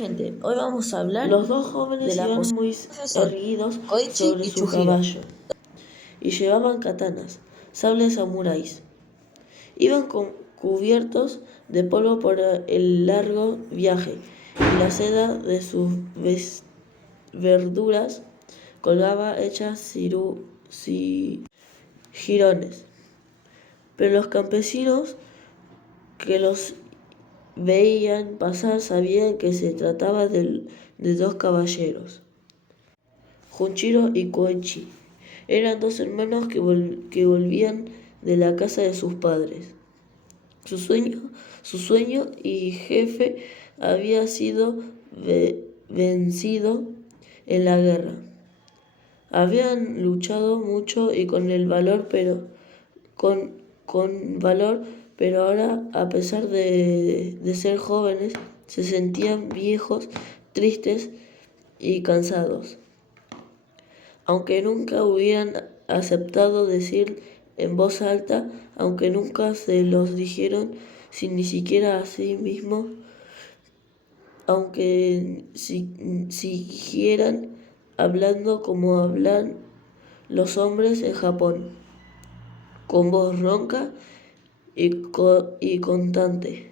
gente, hoy vamos a hablar Los dos jóvenes de la iban posición muy de profesor erguidos Koichi sobre y su Chujiro. caballo y llevaban katanas, sables samuráis. Iban cubiertos de polvo por el largo viaje y la seda de sus verduras colgaba hechas jirones. Pero los campesinos que los veían pasar sabían que se trataba de dos caballeros, Junchiro y Koichi. Eran dos hermanos que volvían de la casa de sus padres. Su sueño y jefe había sido vencido en la guerra. Habían luchado mucho y con valor, pero ahora, a pesar de ser jóvenes, se sentían viejos, tristes y cansados. Aunque nunca hubieran aceptado decir en voz alta, aunque nunca se los dijeron sin ni siquiera a sí mismos, aunque siguieran hablando como hablan los hombres en Japón, con voz ronca y constante,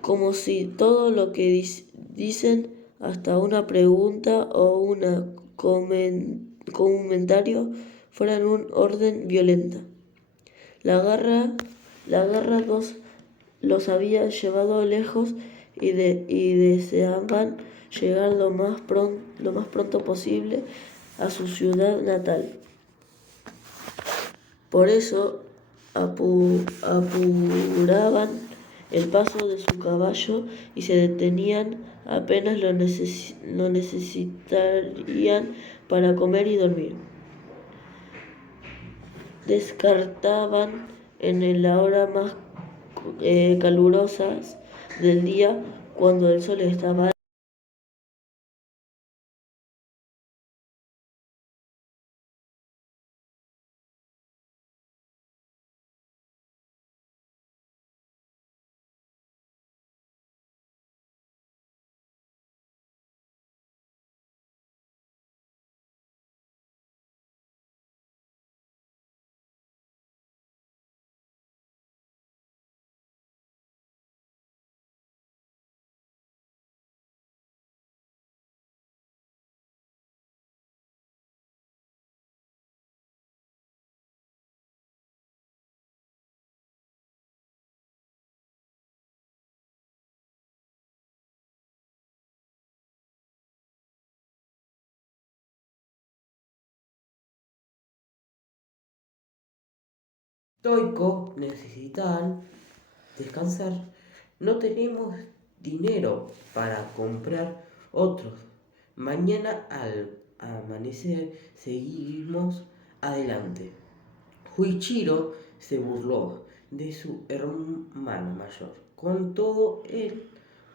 como si todo lo que dicen, hasta una pregunta o un comentario, fueran un orden violenta. La guerra los había llevado lejos y deseaban llegar lo más pronto posible a su ciudad natal. Por eso apuraban el paso de su caballo y se detenían apenas lo necesitarían para comer y dormir. Descartaban en la hora más calurosa del día, cuando el sol estaba estoicos, necesitan descansar. No tenemos dinero para comprar otros. Mañana al amanecer seguimos adelante. Huichiro se burló de su hermano mayor con todo el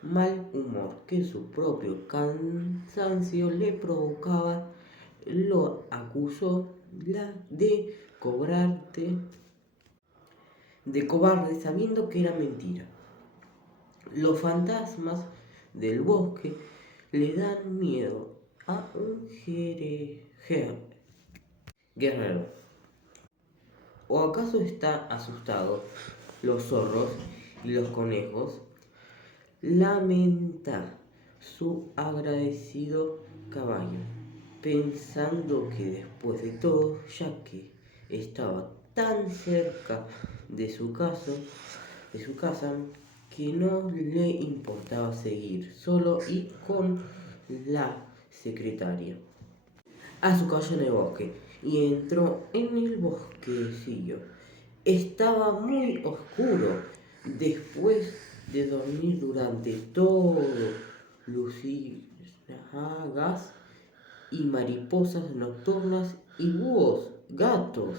mal humor que su propio cansancio le provocaba. Lo acusó de cobarde, sabiendo que era mentira. Los fantasmas del bosque le dan miedo a un guerrero. ¿O acaso está asustado? Los zorros y los conejos lamenta su agradecido caballo, pensando que después de todo, ya que estaba tan cerca de su casa, que no le importaba seguir solo y con la secretaria a su casa en el bosque, y entró en el bosquecillo. Estaba muy oscuro. Después de dormir durante todo, luciérnagas y mariposas nocturnas y búhos, gatos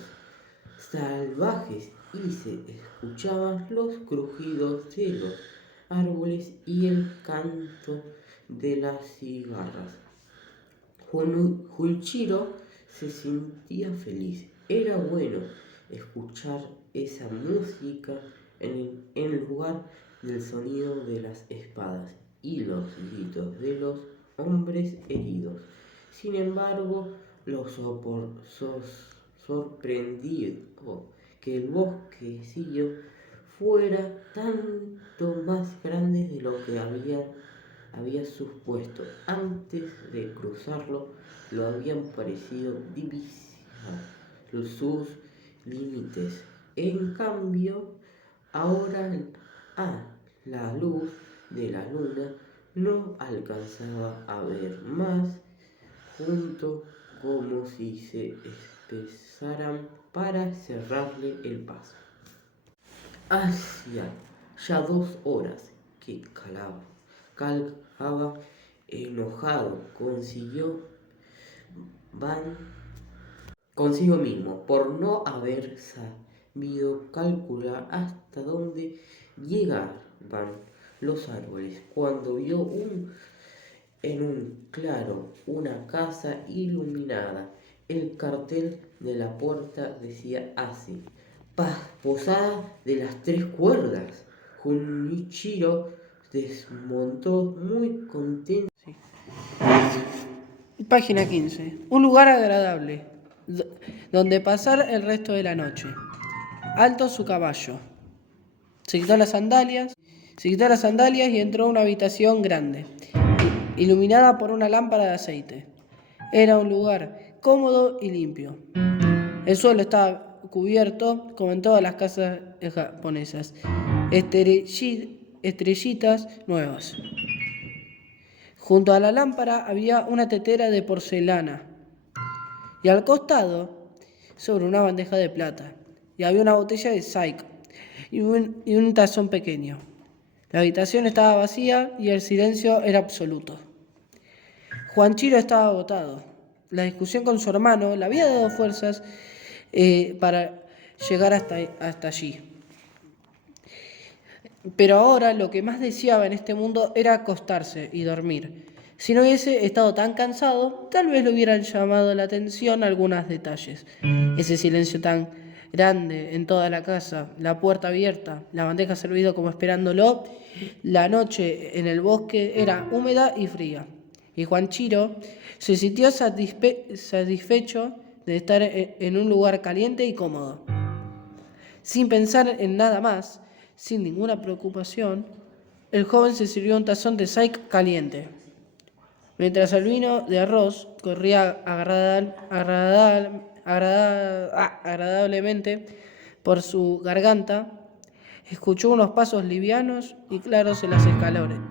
salvajes, y se escuchaban los crujidos de los árboles y el canto de las cigarras. Junchiro se sentía feliz. Era bueno escuchar esa música en lugar del sonido de las espadas y los gritos de los hombres heridos. Sin embargo, sorprendió que el bosquecillo fuera tanto más grande de lo que había supuesto. Antes de cruzarlo, lo habían parecido divisar sus límites. En cambio, ahora la luz de la luna no alcanzaba a ver más juntos, como si se espesaran para cerrarle el paso. Hacía ya 2 horas que calcaba enojado consigo mismo por no haber sabido calcular hasta dónde llegaban los árboles, cuando vio en un claro una casa iluminada. El cartel de la puerta decía así: Posada de las 3 cuerdas. Junichiro desmontó muy contento. Sí. Página 15. Un lugar agradable, donde pasar el resto de la noche. Alto su caballo. Se quitó las sandalias y entró a una habitación grande, iluminada por una lámpara de aceite. Era un lugar cómodo y limpio. El suelo estaba cubierto, como en todas las casas japonesas, estrellitas nuevas. Junto a la lámpara había una tetera de porcelana y al costado, sobre una bandeja de plata, y había una botella de sake y un tazón pequeño. La habitación estaba vacía y el silencio era absoluto. Juanchiro estaba agotado. La discusión con su hermano le había dado fuerzas para llegar hasta allí. Pero ahora lo que más deseaba en este mundo era acostarse y dormir. Si no hubiese estado tan cansado, tal vez le hubieran llamado la atención algunos detalles. Ese silencio tan grande en toda la casa, la puerta abierta, la bandeja servida como esperándolo. La noche en el bosque era húmeda y fría. Y Juanchiro se sintió satisfecho de estar en un lugar caliente y cómodo. Sin pensar en nada más, sin ninguna preocupación, el joven se sirvió un tazón de sake caliente. Mientras el vino de arroz corría agradablemente por su garganta, escuchó unos pasos livianos y claros en las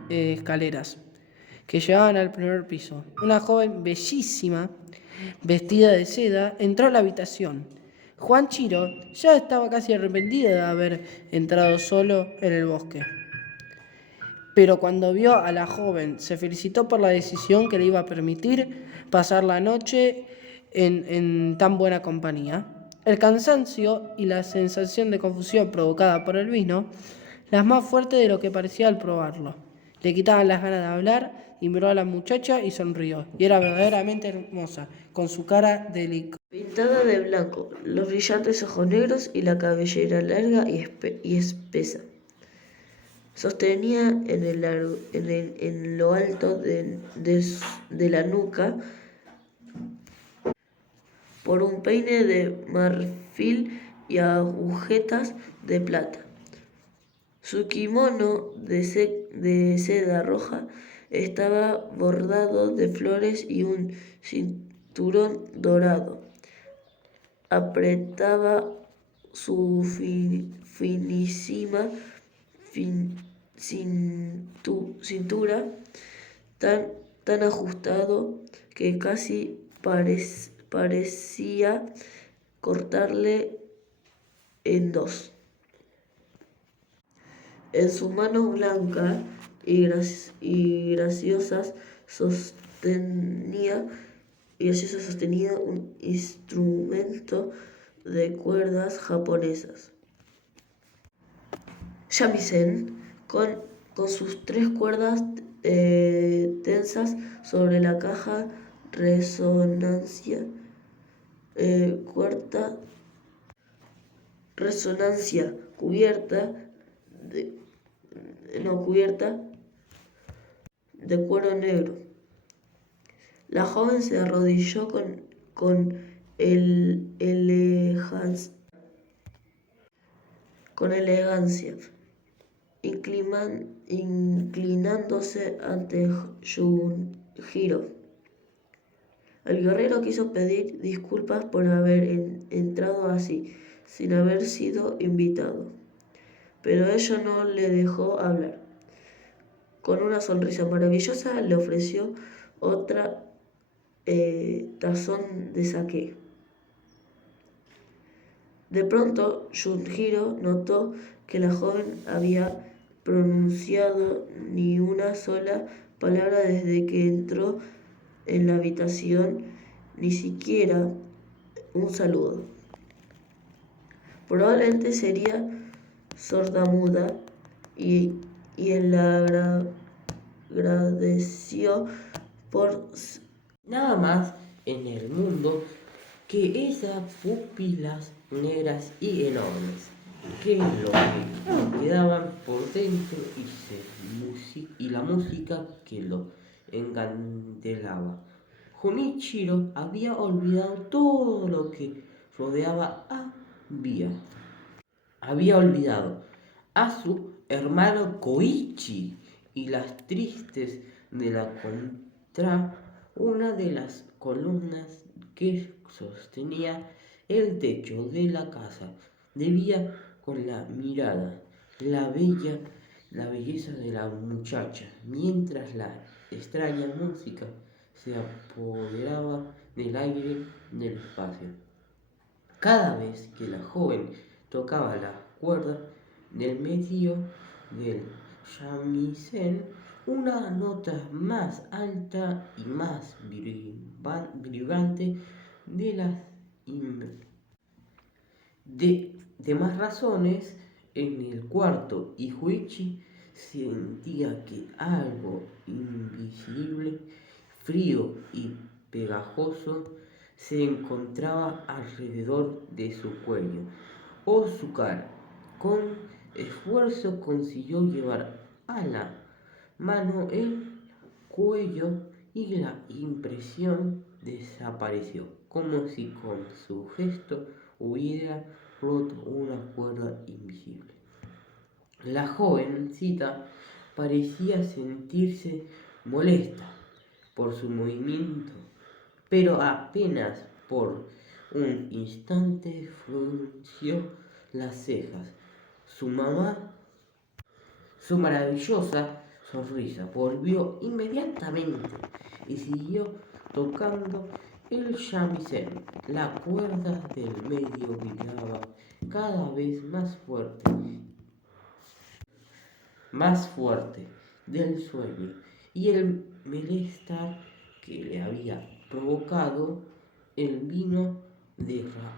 escaleras que llevaban al primer piso. Una joven bellísima, vestida de seda, entró a la habitación. Juanchiro ya estaba casi arrepentido de haber entrado solo en el bosque. Pero cuando vio a la joven, se felicitó por la decisión que le iba a permitir pasar la noche en tan buena compañía. El cansancio y la sensación de confusión provocada por el vino, las más fuertes de lo que parecía al probarlo. Le quitaban las ganas de hablar y miró a la muchacha y sonrió. Y era verdaderamente hermosa, con su cara delicada. Pintada de blanco, los brillantes ojos negros y la cabellera larga y espesa. Sostenía en lo alto de la nuca por un peine de marfil y agujetas de plata. Su kimono de seda roja estaba bordado de flores y un cinturón dorado apretaba su finísima cintura tan ajustado que casi parecía cortarle en dos. En su mano blanca y graciosa sostenía un instrumento de cuerdas japonesas. Shamisen, con sus 3 cuerdas tensas sobre la caja resonancia cubierta de cuero negro. La joven se arrodilló con elegancia, inclinándose ante Yujiro. El guerrero quiso pedir disculpas por haber entrado así, sin haber sido invitado, pero ella no le dejó hablar. Con una sonrisa maravillosa le ofreció otra tazón de saqué. De pronto, Yujiro notó que la joven había pronunciado ni una sola palabra desde que entró en la habitación, ni siquiera un saludo. Probablemente sería sordomuda y él la agradeció por Nada más en el mundo que esas pupilas negras y enormes que lo quedaban por dentro y la música que lo encandelaba. Junichiro había olvidado todo lo que rodeaba a Vía. Había olvidado a su hermano Koichi y las tristes de la contra una de las columnas que sostenía el techo de la casa. Debía con la mirada la belleza de la muchacha, mientras la extraña música se apoderaba del aire del espacio. Cada vez que la joven tocaba la cuerda del medio del shamisen, una nota más alta y más vibrante de las de más razones en el cuarto, y Huichi sentía que algo invisible, frío y pegajoso se encontraba alrededor de su cuello o su cara. Con esfuerzo consiguió llevar a la mano el cuello y la impresión desapareció, como si con su gesto hubiera roto una cuerda invisible. La jovencita parecía sentirse molesta por su movimiento, pero apenas por un instante frunció las cejas. Su maravillosa sonrisa volvió inmediatamente y siguió tocando el shamisen. La cuerda del medio vibraba cada vez más fuerte del sueño, y el malestar que le había provocado el vino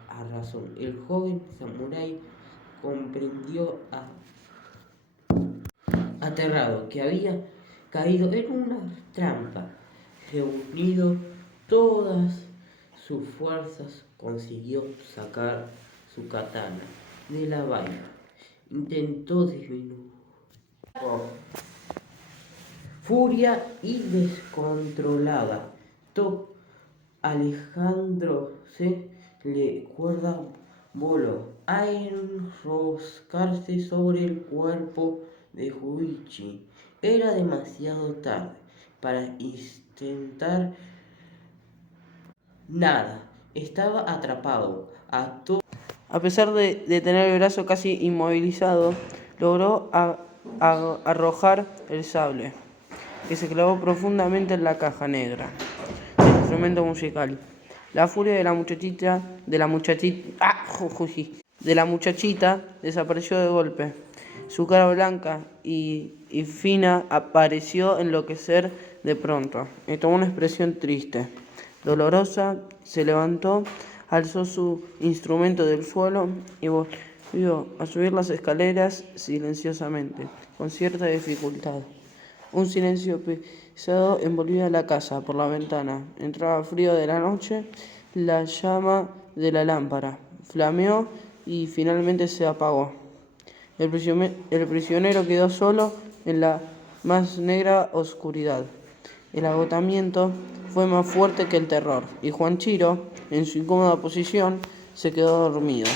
a razón. El joven samurái comprendió aterrado que había caído en una trampa. Reunido todas sus fuerzas, consiguió sacar su katana de la vaina. Intentó disminuir furia y descontrolada. Alejándose, la cuerda voló a enroscarse sobre el cuerpo de Huichi. Era demasiado tarde para intentar nada. Estaba atrapado. A pesar de tener el brazo casi inmovilizado, logró arrojar el sable, que se clavó profundamente en la caja negra del instrumento musical. La furia de la muchachita desapareció de golpe. Su cara blanca y fina pareció enloquecer de pronto y tomó una expresión triste. Dolorosa, se levantó, alzó su instrumento del suelo y volvió a subir las escaleras silenciosamente, con cierta dificultad. Un silencio pesado envolvía la casa. Por la ventana entraba el frío de la noche. La llama de la lámpara flameó y finalmente se apagó. El prisionero quedó solo en la más negra oscuridad. El agotamiento fue más fuerte que el terror, y Juan Chiro, en su incómoda posición, se quedó dormido.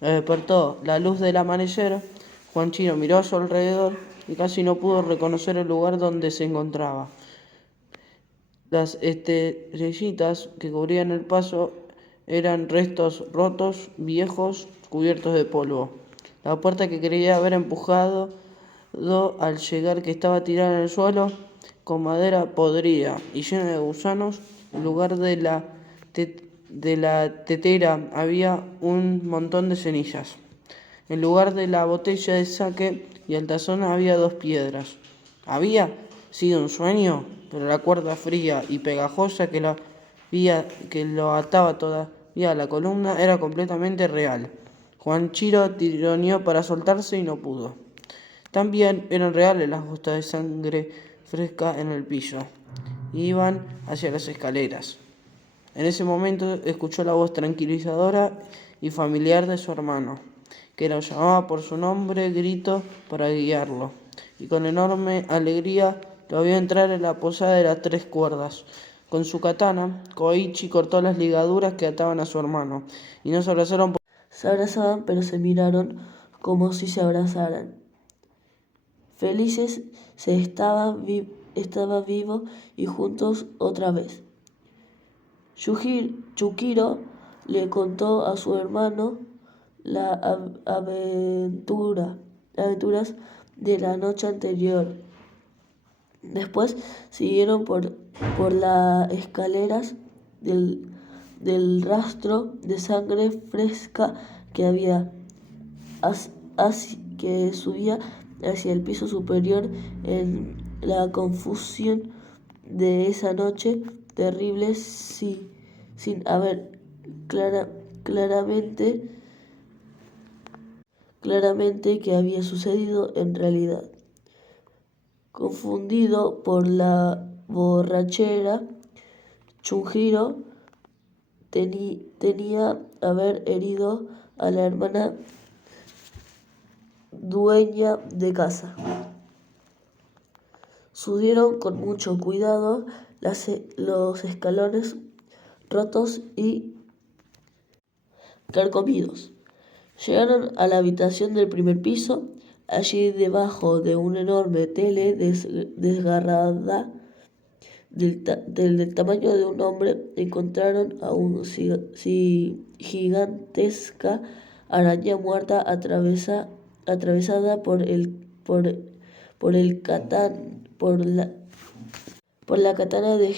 Lo despertó la luz del amanecer. Juan Chiro miró a su alrededor y casi no pudo reconocer el lugar donde se encontraba. Las estrellitas que cubrían el paso eran restos rotos, viejos, cubiertos de polvo. La puerta que creía haber empujado al llegar, que estaba tirada en el suelo, con madera podrida y llena de gusanos. En lugar de la tetera había un montón de cenizas. En lugar de la botella de sake y el tazón había 2 piedras. ¿Había sido un sueño? Pero la cuerda fría y pegajosa que lo ataba todavía a la columna era completamente real. Juan Chiro tironeó para soltarse y no pudo. También eran reales las gotas de sangre fresca en el piso. Iban hacia las escaleras. En ese momento escuchó la voz tranquilizadora y familiar de su hermano, que lo llamaba por su nombre, grito para guiarlo, y con enorme alegría lo vio entrar en la posada de las 3 cuerdas. Con su katana, Koichi cortó las ligaduras que ataban a su hermano, y no se abrazaron. Se abrazaban, pero se miraron como si se abrazaran. Felices estaban vivos y juntos otra vez. Chukiro le contó a su hermano las aventuras de la noche anterior. Después siguieron por las escaleras del rastro de sangre fresca que subía hacia el piso superior. En la confusión de esa noche terrible, sin haber claramente qué había sucedido en realidad. Confundido por la borrachera, Chunjiro tenía haber herido a la hermana dueña de casa. Subieron con mucho cuidado los escalones rotos y carcomidos. Llegaron a la habitación del primer piso. Allí, debajo de una enorme tele desgarrada del tamaño de un hombre, encontraron a una gigantesca araña muerta atravesada por la katana de